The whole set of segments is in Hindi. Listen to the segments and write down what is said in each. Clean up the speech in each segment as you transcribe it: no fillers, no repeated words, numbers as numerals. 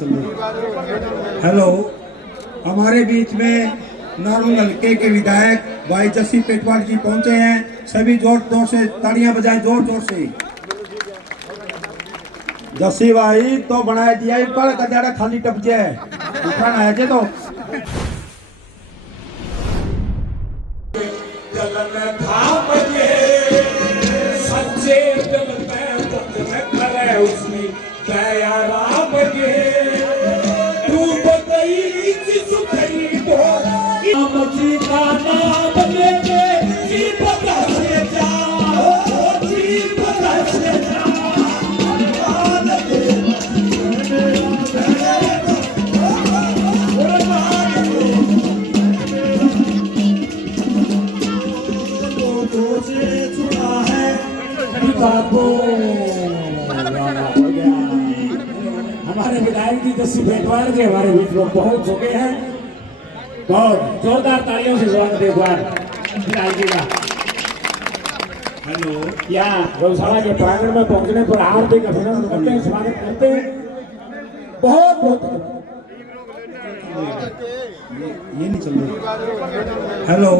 चल रही। हेलो, हमारे बीच में नारुल हल्के के विधायक भाई जस्सी पेटवाल जी पहुंचे हैं। सभी जोर जोर से तालियां बजाएं, जोर जोर से। जस्सी भाई तो बनाए दिया पर कजाड़ा खाली टप जाए उठाना है जे तो सच्चे दिल में दुख में करे उसमें दया राम के रूप गई सुखई तो राम जी का नाम लेके जीव कैसे जाओ जीव कैसे जाओ हमारे विधायक जी जस्सी पेटवाल जी हमारे बीच में पहुंच चुके हैं। बहुत जोरदार तालियों से स्वागत एक बार विधायक जी का। हेलो, यहाँ गौशाला के प्रांगण में पहुंचने पर हार्दिक अभिनंदन करते हैं, स्वागत करते हैं। बहुत बहुत ये नहीं चल रही। हेलो,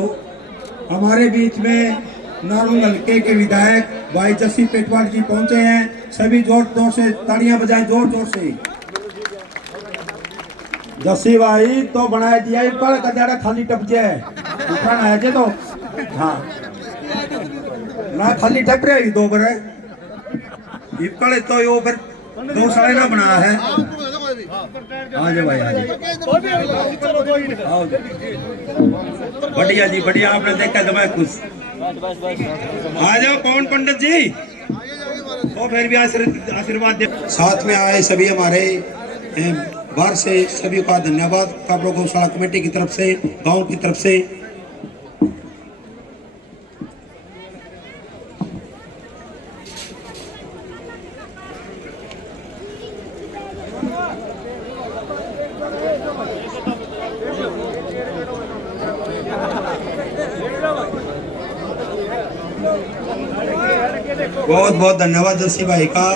हमारे बीच में नारुल हल्के के विधायक भाई जस्सी पेटवाल जी पहुंचे हैं। सभी जोर जोर से तालियां बजाएं, जोर जोर से। जस्सी भाई तो बनाए दिया पर कजाड़ा खाली टप जाए उठाना है जे तो हाँ ना खाली टप रहे दो बार इपड़े तो यो पर दो साढ़े ना बना है। आ जाओ भाई, आ जाओ, आओ बढ़िया जी बढ़िया। आपने देखा तो मैं खुश। आ जाओ पवन पंडित जी और फिर भी आशीर्वाद दे। साथ में आए सभी हमारे बाहर से सभी का धन्यवाद। कापड़ो गौशाला कमेटी की तरफ से, गांव की तरफ से। बहुत बहुत धन्यवाद जस्सी भाई का।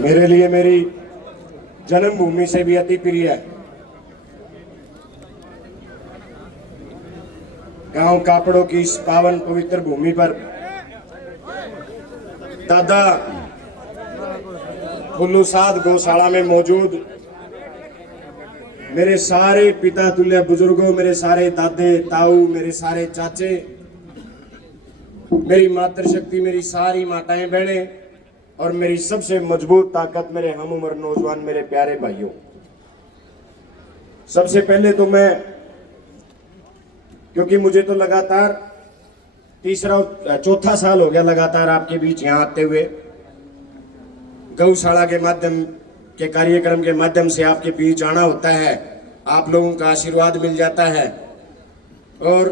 मेरे लिए मेरी जन्मभूमि से भी अति प्रिय है। गांव कापड़ों की इस पावन पवित्र भूमि पर दादा फुल्लू साध गौशाला में मौजूद मेरे सारे पिता तुल्य बुजुर्गों, मेरे सारे दादे ताऊ, मेरे सारे चाचे, मेरी मातृशक्ति, मेरी सारी माताएं बहनें और मेरी सबसे मजबूत ताकत मेरे हम उम्र नौजवान, मेरे प्यारे भाइयों। सबसे पहले तो मैं, क्योंकि मुझे तो लगातार चौथा साल हो गया लगातार आपके बीच यहाँ आते हुए, गौशाला के माध्यम के कार्यक्रम के माध्यम से आपके बीच आना होता है, आप लोगों का आशीर्वाद मिल जाता है और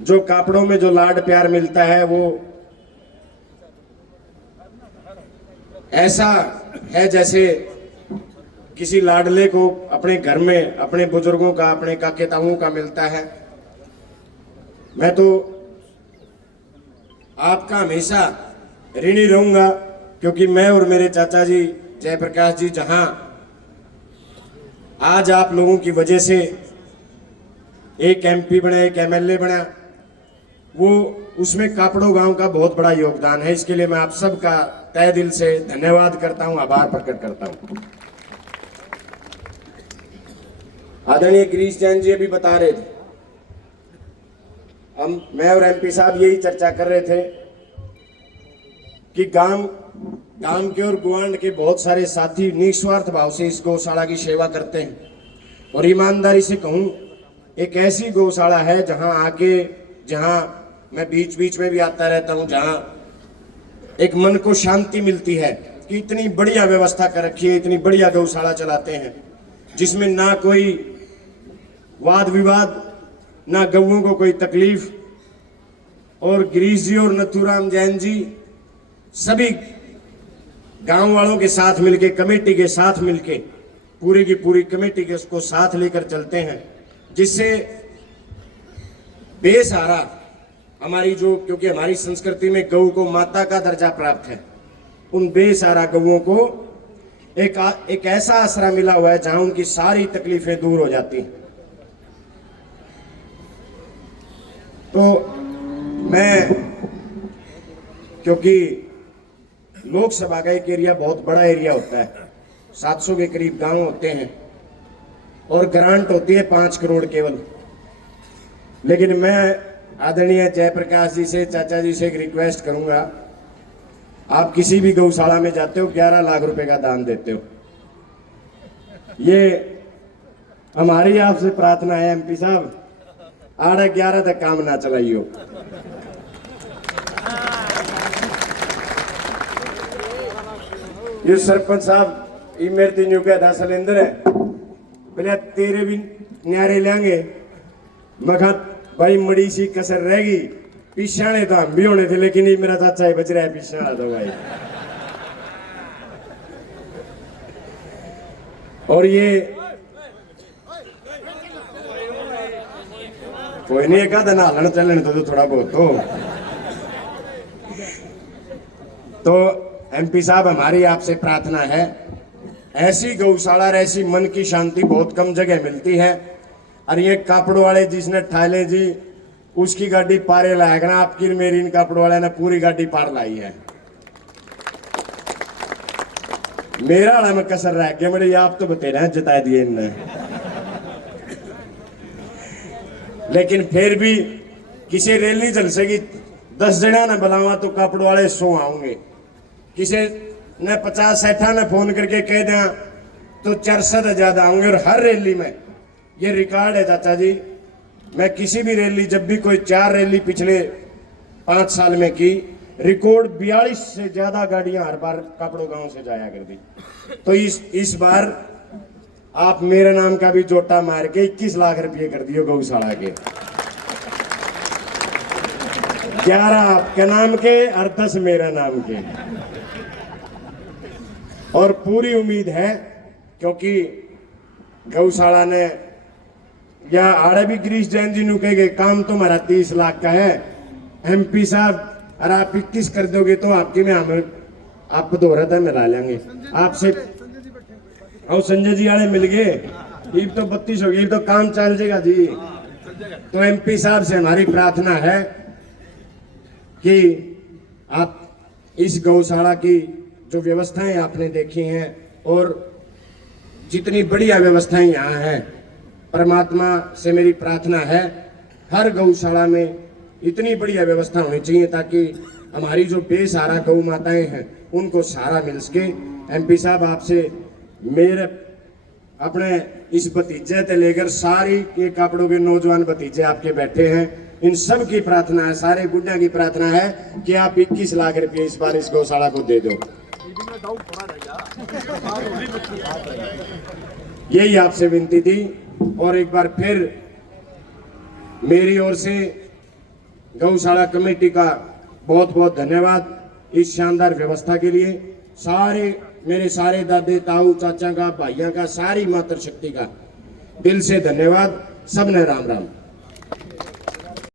जो कापड़ों में जो लाड प्यार मिलता है वो ऐसा है जैसे किसी लाडले को अपने घर में अपने बुजुर्गों का, अपने काके ताऊओं का मिलता है। मैं तो आपका हमेशा ऋणी रहूंगा, क्योंकि मैं और मेरे चाचा जी जयप्रकाश जी जहां आज आप लोगों की वजह से एक एमपी बना, एक एमएलए बना, वो उसमें कापड़ों गांव का बहुत बड़ा योगदान है। इसके लिए मैं आप सबका तहे दिल से धन्यवाद करता हूं, आभार प्रकट करता हूं। आदरणीय गिरीश जैन जी अभी बता रहे थे, मैं और एमपी साहब यही चर्चा कर रहे थे कि गांव के और गुआंढ के बहुत सारे साथी निस्वार्थ भाव से इस गौशाला की सेवा करते हैं। और ईमानदारी से कहूं, एक ऐसी गौशाला है जहां मैं बीच बीच में भी आता रहता हूं, जहां एक मन को शांति मिलती है कि इतनी बढ़िया व्यवस्था कर रखी है, इतनी बढ़िया गौशाला चलाते हैं जिसमें ना कोई वाद विवाद, ना गौओं को कोई तकलीफ। और गिरीश जी और नथुराम जैन जी सभी गांव वालों के साथ मिलके, कमेटी के साथ मिलके, पूरी की पूरी कमेटी के उसको साथ लेकर चलते हैं, जिससे बेसहारा हमारी जो, क्योंकि हमारी संस्कृति में गऊ को माता का दर्जा प्राप्त है, उन बेसहारा गऊओं को एक ऐसा आसरा मिला हुआ है जहां उनकी सारी तकलीफें दूर हो जाती हैं। तो मैं, क्योंकि लोकसभा का एक एरिया बहुत बड़ा एरिया होता है, 700 के करीब गांव होते हैं और ग्रांट होती है 5 करोड़ केवल, लेकिन मैं आदरणीय जयप्रकाश जी से, चाचा जी से एक रिक्वेस्ट करूंगा, आप किसी भी गौशाला में जाते हो 11 लाख रुपए का दान देते हो, ये हमारी आपसे प्रार्थना है एमपी साहब, 8-11 तक काम ना चलाइयो। ये सरपंच साहब ये मेरे तीनों का 10 सिलेंडर है, बोले तेरे भी न्यारे लेंगे, मखा भाई मड़ी सी कसर रहेगी, पिछाने तो हम भी होने थे, लेकिन ये मेरा चाचा ही बच रहा है पिछाना तो भाई। और ये कोई नहीं, एक आधा नालन चलने तो थोड़ा बहुत तो एमपी साहब हमारी आपसे प्रार्थना है, ऐसी गौशाला और ऐसी मन की शांति बहुत कम जगह मिलती है। और ये कापड़ वाले जिसने ठाले जी उसकी गाड़ी पारे लाएगा ना, आपकी मेरी इन कापड़ वाले ने पूरी गाड़ी पार लाई है, मेरा वाला में कसर रह गया, मेरे आप तो बतेरे हैं जता दिए इनने। लेकिन फिर भी किसी रेल नहीं चल सकी, 10 जना ने बुलावा तो कापड़ वाले 100 आऊंगे, किसी ने 50-60 ने फोन करके कह दिया तो 400 से ज्यादा आऊंगे। और हर रैली में ये रिकॉर्ड है चाचा जी, मैं किसी भी रैली, जब भी कोई 4 रैली पिछले 5 साल में की, रिकॉर्ड 42 से ज्यादा गाड़ियां हर बार कापड़ो गांव से जाया कर दी। तो इस बार आप मेरे नाम का भी जोटा मार के 21 लाख रुपये कर दियो गौशाला के, 11 आपके नाम के और 10 मेरे नाम के। और पूरी उम्मीद है, क्योंकि गौशाला ने या आड़े भी गिरीश जैन जी ने कहे काम तो हमारा 30 लाख का है, एमपी साहब और आप 21 कर दोगे तो आपके में हम आप दोहरा मिला लेंगे आपसे। और संजय जी आड़े मिल गए, ये तो 32 हो गई, तो काम चल जाएगा जी। तो एमपी साहब से हमारी प्रार्थना है कि आप इस गौशाला की जो व्यवस्थाएं आपने देखी हैं और जितनी बढ़िया व्यवस्थाएं यहाँ हैं, परमात्मा से मेरी प्रार्थना है हर गौशाला में इतनी बढ़िया व्यवस्था होनी चाहिए ताकि हमारी जो बेसहारा गौ माताएं हैं उनको सहारा मिल सके। एमपी साहब आपसे मेरे अपने इस भतीजे से लेकर सारी के कापड़ों के नौजवान भतीजे आपके बैठे हैं, इन सब की प्रार्थना है, सारे गुड्डा की प्रार्थना है कि आप 21 लाख रुपये इस बार इस गौशाला को दे दो। यही आपसे विनती थी। और एक बार फिर मेरी ओर से गौशाला कमेटी का बहुत बहुत धन्यवाद इस शानदार व्यवस्था के लिए। मेरे सारे दादे ताऊ चाचा का, भाइयों का, सारी मातृशक्ति का दिल से धन्यवाद। सबने राम राम।